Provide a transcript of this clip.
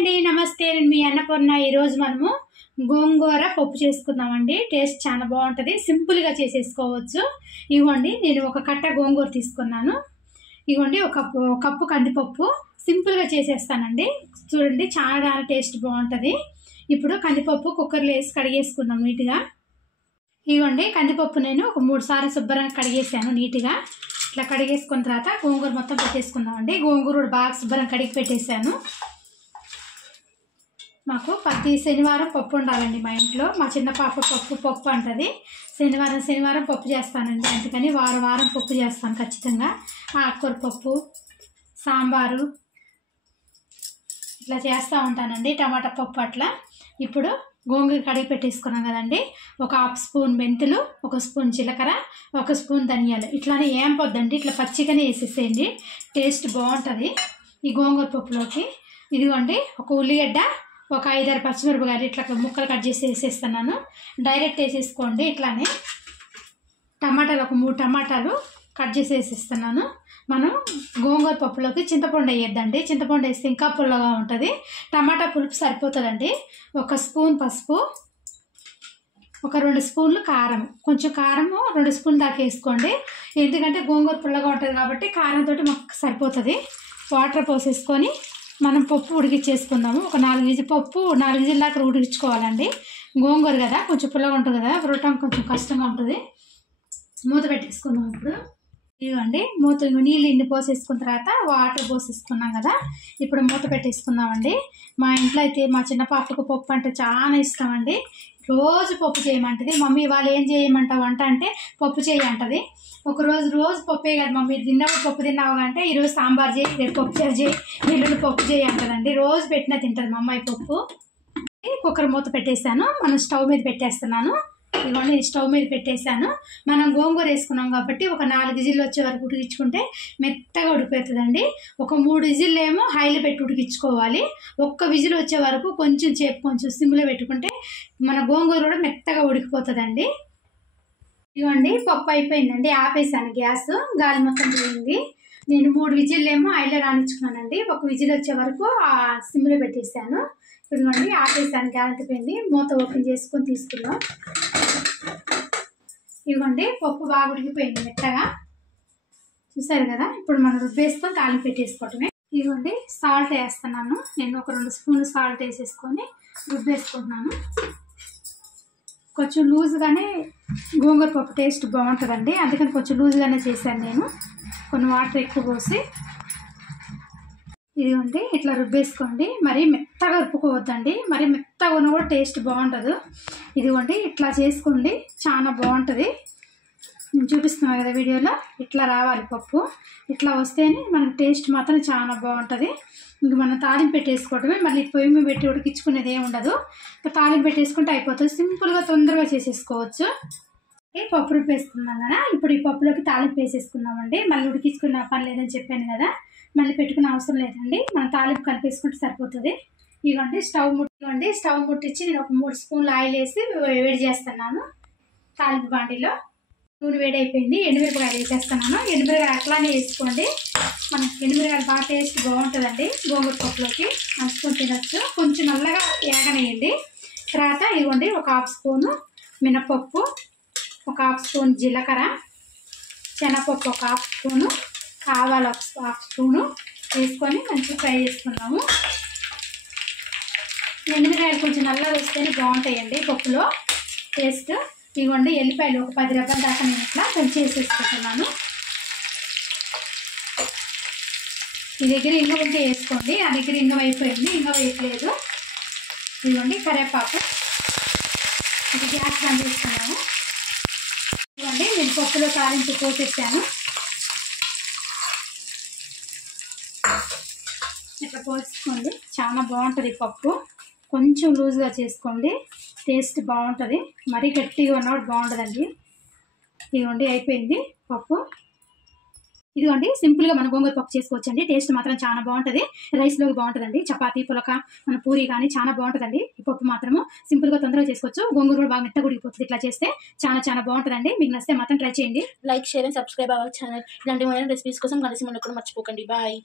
అండి నమస్తే నేను మీ అన్నపూర్ణ ఈ రోజు మనము గోంగూర పప్పు చేసుకుందామండి టేస్ట్ చాలా బాగుంటది సింపుల్ గా చేసేసుకోవచ్చు ఇవ్వండి నేను ఒక కట్ట గోంగూర తీసుకున్నాను ఇవ్వండి ఒక కప్పు కందిపప్పు సింపుల్ గా చేసేస్తానండి చూడండి చాలా టేస్ట్ బాగుంటది ఇప్పుడు కందిపప్పు కుక్కర్ లో వేసి కడిగేసుకుందాం నీట్ గా ఇవ్వండి కందిపప్పు నేను ఒక 3 సార్లు శుభ్రంగా కడిగేసాను నీట్ గా ఇట్లా కడిగేసుకున్న తర్వాత గోంగూర మొత్తం పెట్టేసుకుందామండి గోంగూర కూడా బాగా శుభ్రంగా కడిగి పెట్టేసాను మాకు ప్రతి శనివారం పప్పు ఉండాలండి మా ఇంట్లో మా చిన్న పాప పప్పు అంటది శనివారం పప్పు చేస్తానండి అందుకని వారం పప్పు చేస్తాను ఖచ్చితంగా ఆకుకూర పప్పు సాంబారు ఇట్లా చేస్తూ ఉంటానండి టమాటా పప్పు అట్లా ఇప్పుడు గోంగూర కడిగి పెట్టేసుకున్నాం కదండి ఒక 1/2 స్పూన్ మెంతులు 1 స్పూన్ జీలకర్ర 1 స్పూన్ ధనియాలు ఇట్లానే ఏం పొద్దండి ఇట్లా పచ్చిగానే వేసేసేయండి టేస్ట్ బాగుంటుంది ఈ గోంగూర పప్పులోకి ఇదిగోండి ఒక ఉల్లిగడ్డ ఒక 5-6 పచ్చిమిరపకాయలు ఇట్లా ముక్కలు కట్ చేసి వేసేస్తున్నాను డైరెక్ట్ వేసేసుకోండి ఇట్లానే టమాటాలు ఒక 3 టమాటాలు కట్ చేసి వేసేస్తున్నాను మనం గోంగూర పప్పులోకి చింతపండు వేయద్దండి చింతపండు వేస్తే ఇంకా పుల్లగా ఉంటుంది టమాటా పులుపు సరిపోతుందండి 1 స్పూన్ పసుపు ఒక 2 స్పూన్లు కారం కొంచెం కారము 2 స్పూన్ దాకా వేసుకోండి ఎందుకంటే గోంగూర పుల్లగా ఉంటుంది కాబట్టి కారంతో మాకు సరిపోతుంది వాటర్ పోసేసుకొని మనం పప్పు ఉడికించేసుకుందాము ఒక 4 విజిల్ పప్పు 4 విజిల్ దాకా ఉడికించుకోవాలండి గోంగూర కదా కొంచెం పుల్లగా ఉంటుంది కదా ఉడకడం కొంచెం కష్టంగా ఉంటుంది మూత పెట్టేసుకుందాం ఇప్పుడు ఇవ్వండి మూత నీళ్ళు ఇన్ని పోసేసుకున్న తర్వాత వాటర్ పోసేసుకున్నాం కదా ఇప్పుడు మూత పెట్టేసుకుందామండి మా ఇంట్లో అయితే మా చిన్న పాపకు పప్పు అంటే చాలా ఇష్టం అండి రోజు పప్పు చేయమంటది మమ్మీ వాళ్ళు ఏం చేయమంటావు అంటే పప్పు చేయంటది ఒక రోజు పప్పే కదా మమ్మీ తిన్నావు పప్పు తిన్నావు అంటే ఈరోజు సాంబార్ చేయి రేపు పప్పు చేయి ఎల్లుండి పప్పు చేయి అంటదండి రోజు పెట్టినా తింటుంది మా అమ్మాయి పప్పు కుక్కర్ మూత పెట్టేసాను మనం స్టవ్ మీద పెట్టేస్తున్నాను ఇవన్నీ స్టవ్ మీద పెట్టేసాను మనం గోంగూర వేసుకున్నాం కాబట్టి ఒక 4 విజిల్లు వచ్చే వరకు ఉడికించుకుంటే మెత్తగా ఉడికిపోతుందండి ఒక 3 విజిల్లు ఏమో హైలో పెట్టి ఉడికించుకోవాలి 1 విజిల్ వచ్చే వరకు కొంచెం సిమ్లో పెట్టుకుంటే మన గోంగూర కూడా మెత్తగా ఉడికిపోతుందండి ఇవ్వండి పప్పు అయిపోయిందండి ఆపేసాను గ్యాస్ గాలి మొత్తం పోయింది నేను 3 విజిల్లు ఏమో హైలో రానిచ్చుకున్నానండి 1 విజిల్ వచ్చే వరకు సిమ్లో పెట్టేసాను ఇదిగోండి ఆపేసాను గ్యాస్ అయిపోయింది మూత ఓపెన్ చేసుకొని తీసుకున్నాం ఇవ్వండి పప్పు బాగా ఉడికిపోయింది మెత్తగా చూసారు కదా ఇప్పుడు మనం రుబ్బేసుకొని తాలింపు పెట్టేసుకోవటమే ఇవ్వండి సాల్ట్ వేస్తున్నాను నేను ఒక 2 స్పూన్లు సాల్ట్ వేసేసుకొని రుబ్బేసుకుంటున్నాను కొంచెం లూజ్గానే గోంగూర పప్పు టేస్ట్ బాగుంటుందండి అందుకని కొంచెం లూజ్గానే చేశాను నేను కొన్ని వాటర్ ఎక్కువ పోసి ఇదిగోండి ఇట్లా రుబ్బేసుకోండి మరీ మెత్తగా రుబ్బుకోవద్దండి మరి మెత్తగా ఉన్న కూడా టేస్ట్ బాగుంటుంది ఇదిగోండి ఇట్లా చేసుకోండి చాలా బాగుంటుంది నేను చూపిస్తున్నాను కదా వీడియోలో ఇట్లా రావాలి పప్పు ఇట్లా వస్తేనే మనకు టేస్ట్ మాత్రం చాలా బాగుంటుంది ఇంక మనం తాలింపు పెట్టేసుకోవడమే మళ్ళీ పొయ్యి మీద పెట్టి ఉడికించుకునేది ఏమి ఉండదు తాలింపు పెట్టేసుకుంటే అయిపోతుంది సింపుల్గా తొందరగా చేసేసుకోవచ్చు పప్పు రుబ్బేసుకున్నాం కదా ఇప్పుడు ఈ పప్పులోకి తాలింపు వేసేసుకున్నామండి మళ్ళీ ఉడికించుకున్న పని లేదని చెప్పాను కదా మళ్ళీ పెట్టుకునే అవసరం లేదండి మనం తాలింపు కలిపేసుకుంటే సరిపోతుంది ఇవ్వండి స్టవ్ ముట్టించి నేను ఒక 3 స్పూన్లు ఆయిల్ వేసి వేడి చేస్తున్నాను తాలింపు బాండీలో నూనె వేడి అయిపోయింది ఎండుమిరపకాయలు వేసేస్తున్నాను ఎండుమిరపకాయలు అట్లానే వేసుకోండి మనకి ఎండుమిరపకాయలు బాగా టేస్ట్ బాగుంటుందండి గోంగూర పప్పులోకి నంచుకొని తినచ్చు కొంచెం నల్లగా ఏగనేయండి తర్వాత ఇవ్వండి ఒక 1/2 స్పూను మినపప్పు ఒక 1/2 స్పూన్ జీలకర్ర శనగపప్పు ఒక 1/2 స్పూను ఆవాలు ఒక 1/2 స్పూను వేసుకొని మంచిగా ఫ్రై చేసుకున్నాము ఎండుమిరపకాయలు కొంచెం నల్లగా వస్తేనే బాగుంటాయండి పప్పులో టేస్ట్ ఇవ్వండి ఎల్లిపాయలు ఒక 10 రెబ్బల దాకా నేను ఇట్లా కొంచెం వేసేసుకుంటున్నాను ఈ దగ్గర ఇంగ ఉంటే వేసుకోండి ఆ దగ్గర ఇంగ అయిపోయింది ఇంగ వేయట్లేదు ఇవ్వండి కరివేపాకు ఇది గ్యాస్ బంద్ చేసుకున్నాము ఇవ్వండి నేను పప్పులో తాలింపు పోసేసాను ఇట్లా పోసుకోండి చాలా బాగుంటుంది పప్పు కొంచెం లూజ్గా చేసుకోండి టేస్ట్ బాగుంటుంది మరీ గట్టిగా ఉన్నప్పుడు బాగుంటుందండి ఇదిగోండి అయిపోయింది పప్పు ఇదిగోండి సింపుల్గా మన గోంగూర పప్పు చేసుకోవచ్చండి టేస్ట్ మాత్రం చాలా బాగుంటుంది రైస్లోకి బాగుంటుందండి చపాతీ పులక మన పూరి కానీ చాలా బాగుంటుందండి ఈ పప్పు మాత్రము సింపుల్గా తొందరగా చేసుకోవచ్చు గోంగూర కూడా బాగా మెత్తగా ఉడికిపోతుంది ఇట్లా చేస్తే చాలా బాగుంటుందండి మీకు నచ్చితే మాత్రం ట్రై చేయండి లైక్ షేర్ అండ్ సబ్స్క్రైబ్ అవ్వాలి ఛానల్ ఇలాంటి రెసిపీస్ కోసం కలిసి మనకు కూడా మర్చిపోకండి బాయ్